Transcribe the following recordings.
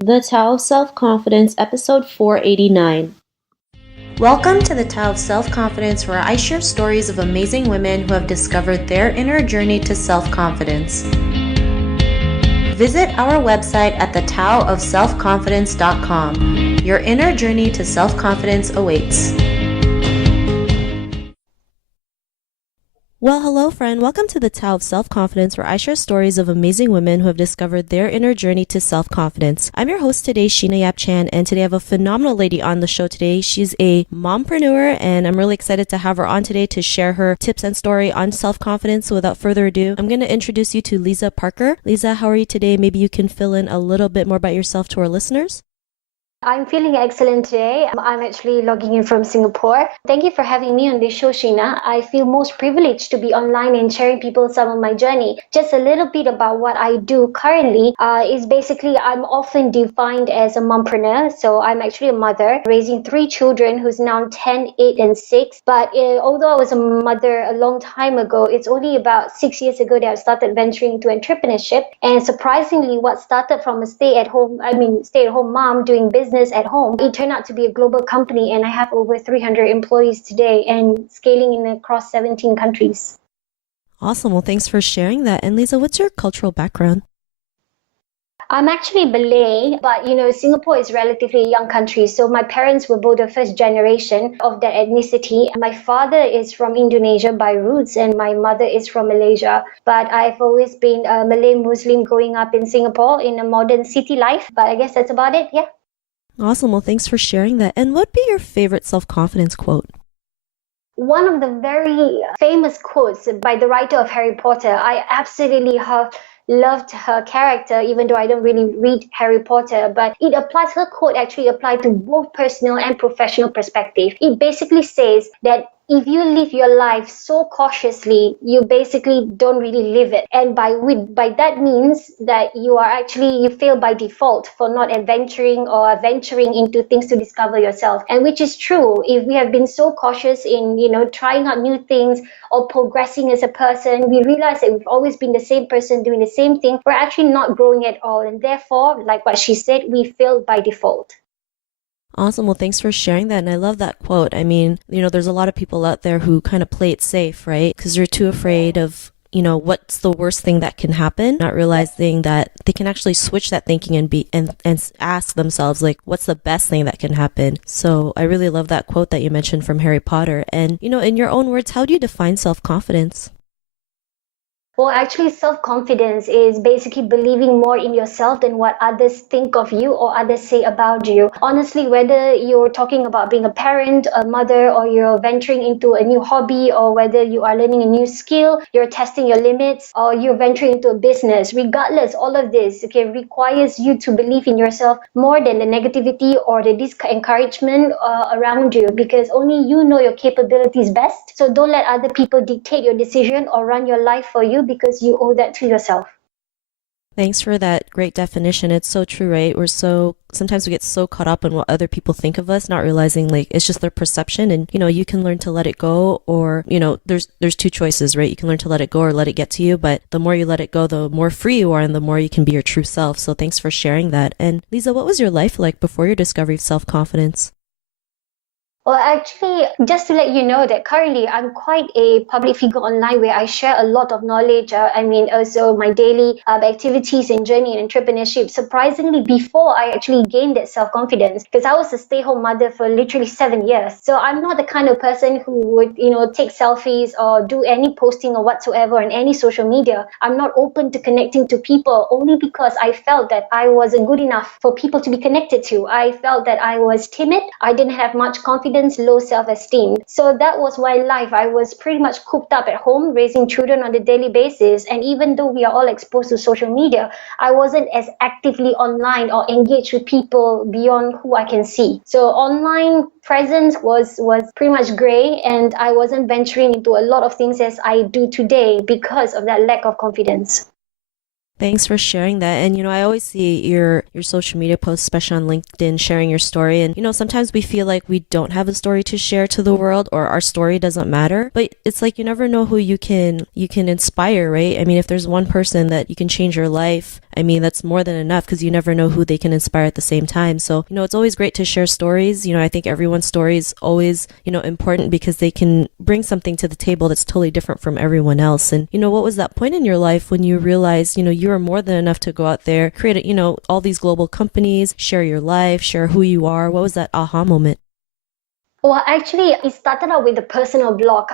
The Tao of Self-Confidence, episode 489. Welcome to the Tao of Self-Confidence, where I share stories of amazing women who have discovered their inner journey to self-confidence. Visit our website at thetaoofselfconfidence.com. Your inner journey to self-confidence awaits. Well, hello friend. Welcome to the Tao of Self-Confidence, where I share stories of amazing women who have discovered their inner journey to self-confidence. I'm your host today, Sheena Yap Chan, and today I have a phenomenal lady on the show today. She's a mompreneur, and I'm really excited to have her on today to share her tips and story on self-confidence. So without further ado, I'm going to introduce you to Leza Parker. Leza, how are you today? Maybe you can fill in a little bit more about yourself to our listeners. I'm feeling excellent today. I'm actually logging in from Singapore. Thank you for having me on this show, Sheena. I feel most privileged to be online and sharing people some of my journey. Just a little bit about what I do currently is basically I'm often defined as a mompreneur. So I'm actually a mother raising 3 children who's now 10, 8, and 6. But although I was a mother a long time ago, it's only about 6 years ago that I started venturing into entrepreneurship. And surprisingly, what started from a stay-at-home mom doing business at home, it turned out to be a global company, and I have over 300 employees today and scaling across 17 countries. Awesome. Well, thanks for sharing that. And Leza, what's your cultural background? I'm actually Malay, but Singapore is relatively a young country. So my parents were both the first generation of that ethnicity. My father is from Indonesia by roots, and my mother is from Malaysia. But I've always been a Malay Muslim growing up in Singapore in a modern city life. But I guess that's about it. Yeah. Awesome. Well, thanks for sharing that. And what would be your favorite self-confidence quote? One of the very famous quotes by the writer of Harry Potter. I absolutely loved her character, even though I don't really read Harry Potter, but her quote actually applied to both personal and professional perspective. It basically says that if you live your life so cautiously, you basically don't really live it. And by that means that you fail by default for not adventuring or venturing into things to discover yourself. And which is true. If we have been so cautious in, trying out new things or progressing as a person, we realize that we've always been the same person doing the same thing. We're actually not growing at all. And therefore, like what she said, we fail by default. Awesome. Well, thanks for sharing that. And I love that quote. I mean, there's a lot of people out there who kind of play it safe, right? Because they're too afraid of, what's the worst thing that can happen, not realizing that they can actually switch that thinking and ask themselves, like, what's the best thing that can happen? So I really love that quote that you mentioned from Harry Potter. And, in your own words, how do you define self-confidence? Well, actually, self-confidence is basically believing more in yourself than what others think of you or others say about you. Honestly, whether you're talking about being a parent, a mother, or you're venturing into a new hobby, or whether you are learning a new skill, you're testing your limits, or you're venturing into a business, regardless, all of this, requires you to believe in yourself more than the negativity or the discouragement around you, because only you know your capabilities best. So don't let other people dictate your decision or run your life for you, because you owe that to yourself. Thanks for that great definition. It's so true, right? Sometimes we get so caught up in what other people think of us, not realizing like it's just their perception. And, you can learn to let it go, or, there's 2 choices, right? You can learn to let it go or let it get to you. But the more you let it go, the more free you are and the more you can be your true self. So thanks for sharing that. And Leza, what was your life like before your discovery of self-confidence? Well, actually, just to let you know that currently I'm quite a public figure online where I share a lot of knowledge. Also my daily activities and journey in entrepreneurship. Surprisingly, before I actually gained that self-confidence, because I was a stay-home mother for literally 7 years. So I'm not the kind of person who would, take selfies or do any posting or whatsoever on any social media. I'm not open to connecting to people only because I felt that I wasn't good enough for people to be connected to. I felt that I was timid. I didn't have much confidence, low self-esteem. So that was my life. I was pretty much cooped up at home, raising children on a daily basis. And even though we are all exposed to social media, I wasn't as actively online or engaged with people beyond who I can see. So online presence was pretty much gray, and I wasn't venturing into a lot of things as I do today because of that lack of confidence. Thanks for sharing that. And, I always see your your social media posts, especially on LinkedIn, sharing your story. And, sometimes we feel like we don't have a story to share to the world, or our story doesn't matter. But it's like you never know who you can inspire, right? I mean, if there's one person that you can change your life, I mean, that's more than enough, because you never know who they can inspire at the same time. So, it's always great to share stories. I think everyone's story is always, important, because they can bring something to the table that's totally different from everyone else. And, what was that point in your life when you realized, you are more than enough to go out there, create, all these global companies, share your life, share who you are? What was that aha moment? Well, actually, it started out with a personal blog.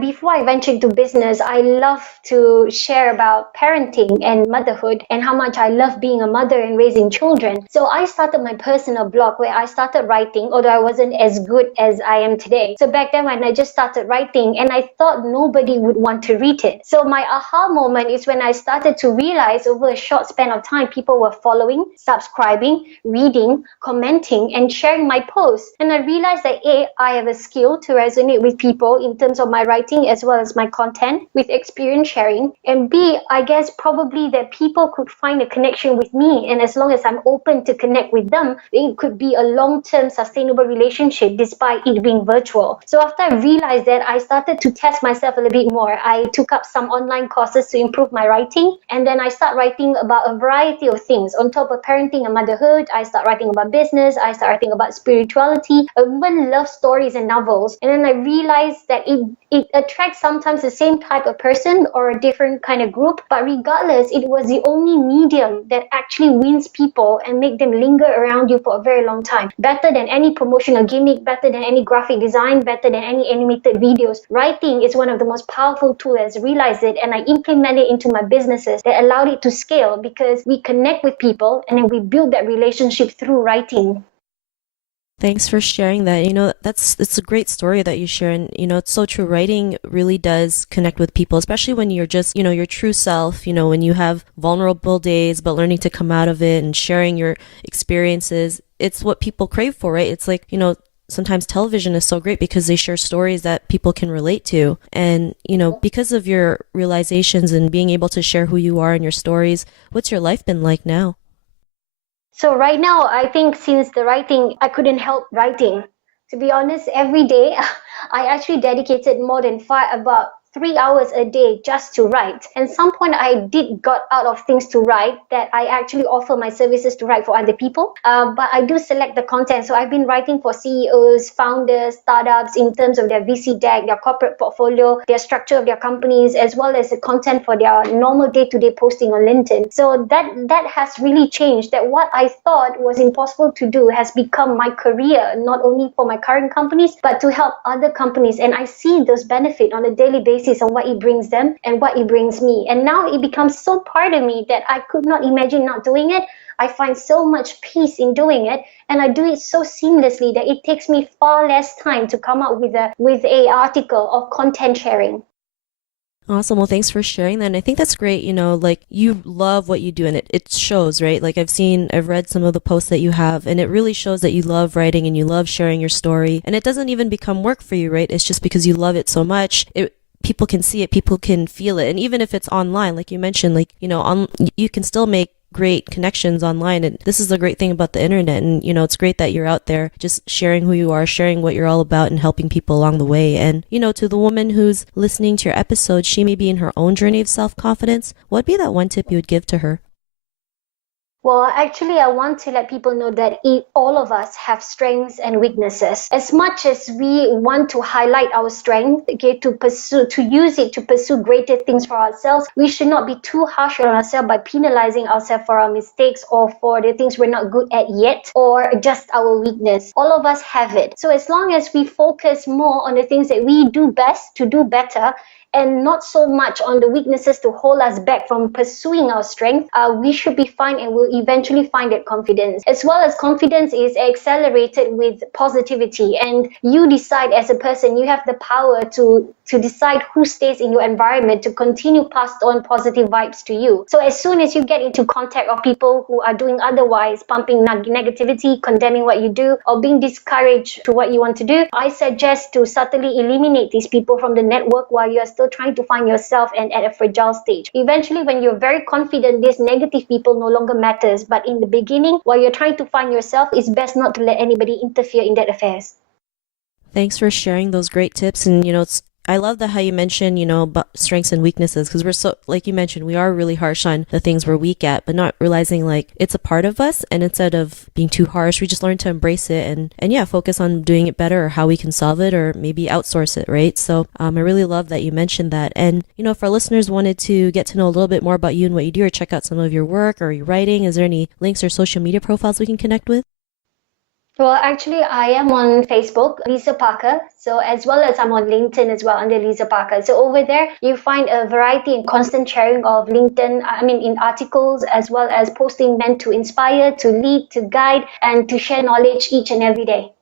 Before I ventured into business, I love to share about parenting and motherhood and how much I love being a mother and raising children. So I started my personal blog where I started writing, although I wasn't as good as I am today. So back then when I just started writing, and I thought nobody would want to read it. So my aha moment is when I started to realize over a short span of time, people were following, subscribing, reading, commenting, and sharing my posts. And I realized that A, I have a skill to resonate with people in terms of my writing as well as my content with experience sharing. And B, I guess probably that people could find a connection with me. And as long as I'm open to connect with them, it could be a long-term sustainable relationship despite it being virtual. So after I realized that, I started to test myself a little bit more. I took up some online courses to improve my writing. And then I start writing about a variety of things. On top of parenting and motherhood, I start writing about business. I start writing about spirituality. I even love stories and novels. And then I realized that it attracts sometimes the same type of person or a different kind of group. But regardless, it was the only medium that actually wins people and make them linger around you for a very long time. Better than any promotional gimmick, better than any graphic design, better than any animated videos. Writing is one of the most powerful tools. I realized it, and I implemented it into my businesses that allowed it to scale because we connect with people and then we build that relationship through writing. Thanks for sharing that. It's a great story that you share. And, it's so true. Writing really does connect with people, especially when you're just, your true self, when you have vulnerable days, but learning to come out of it and sharing your experiences. It's what people crave for, right? It's like, sometimes television is so great because they share stories that people can relate to. And, because of your realizations and being able to share who you are and your stories, what's your life been like now? So right now, I think since the writing, I couldn't help writing. To be honest, every day, I actually dedicated more than about 3 hours a day just to write. And some point I did got out of things to write that I actually offer my services to write for other people. But I do select the content. So I've been writing for CEOs, founders, startups in terms of their VC deck, their corporate portfolio, their structure of their companies, as well as the content for their normal day-to-day posting on LinkedIn. So that has really changed. That what I thought was impossible to do has become my career, not only for my current companies, but to help other companies. And I see those benefits on a daily basis on what it brings them and what it brings me. And now it becomes so part of me that I could not imagine not doing it. I find so much peace in doing it, and I do it so seamlessly that it takes me far less time to come up with a article of content sharing. Awesome. Well, thanks for sharing that. And I think that's great. Like you love what you do, and it shows, right? Like I've read some of the posts that you have, and it really shows that you love writing and you love sharing your story. And it doesn't even become work for you, right? It's just because you love it so much. People can see it, people can feel it. And even if it's online, like you mentioned, you can still make great connections online. And this is the great thing about the internet. And, it's great that you're out there just sharing who you are, sharing what you're all about, and helping people along the way. And, to the woman who's listening to your episode, she may be in her own journey of self-confidence. What'd be that one tip you would give to her? Well, actually, I want to let people know that all of us have strengths and weaknesses. As much as we want to highlight our strength, to use it to pursue greater things for ourselves, we should not be too harsh on ourselves by penalizing ourselves for our mistakes or for the things we're not good at yet, or just our weakness. All of us have it. So as long as we focus more on the things that we do best to do better, and not so much on the weaknesses to hold us back from pursuing our strength, we should be fine and we'll eventually find that confidence. As well as confidence is accelerated with positivity, and you decide as a person, you have the power to decide who stays in your environment to continue pass on positive vibes to you. So as soon as you get into contact of people who are doing otherwise, pumping negativity, condemning what you do, or being discouraged to what you want to do, I suggest to subtly eliminate these people from the network while you are still still trying to find yourself and at a fragile stage. Eventually, when you're very confident, these negative people no longer matters. But in the beginning, while you're trying to find yourself, it's best not to let anybody interfere in that affairs. Thanks for sharing those great tips. And, I love that how you mentioned, strengths and weaknesses, because we're so, like you mentioned, we are really harsh on the things we're weak at, but not realizing like it's a part of us. And instead of being too harsh, we just learn to embrace it and yeah, focus on doing it better or how we can solve it or maybe outsource it, right? So I really love that you mentioned that. And, if our listeners wanted to get to know a little bit more about you and what you do or check out some of your work or your writing, is there any links or social media profiles we can connect with? Well, actually, I am on Facebook, Leza Parker. So as well as I'm on LinkedIn as well under Leza Parker. So over there, you find a variety and constant sharing of LinkedIn, in articles, as well as posting meant to inspire, to lead, to guide, and to share knowledge each and every day.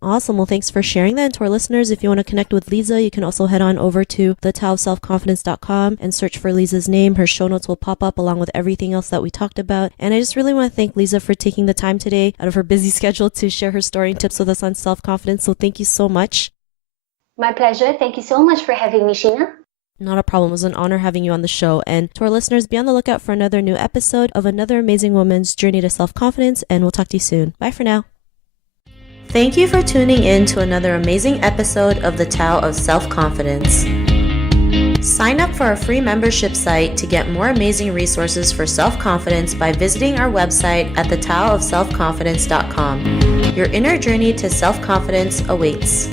Awesome. Well, thanks for sharing that. And to our listeners, if you want to connect with Leza, you can also head on over to thetaoofselfconfidence.com and search for Leza's name. Her show notes will pop up along with everything else that we talked about. And I just really want to thank Leza for taking the time today out of her busy schedule to share her story and tips with us on self-confidence. So thank you so much. My pleasure. Thank you so much for having me, Sheena. Not a problem. It was an honor having you on the show. And to our listeners, be on the lookout for another new episode of another amazing woman's journey to self-confidence. And we'll talk to you soon. Bye for now. Thank you for tuning in to another amazing episode of the Tao of Self-Confidence. Sign up for our free membership site to get more amazing resources for self-confidence by visiting our website at thetaoofselfconfidence.com. Your inner journey to self-confidence awaits.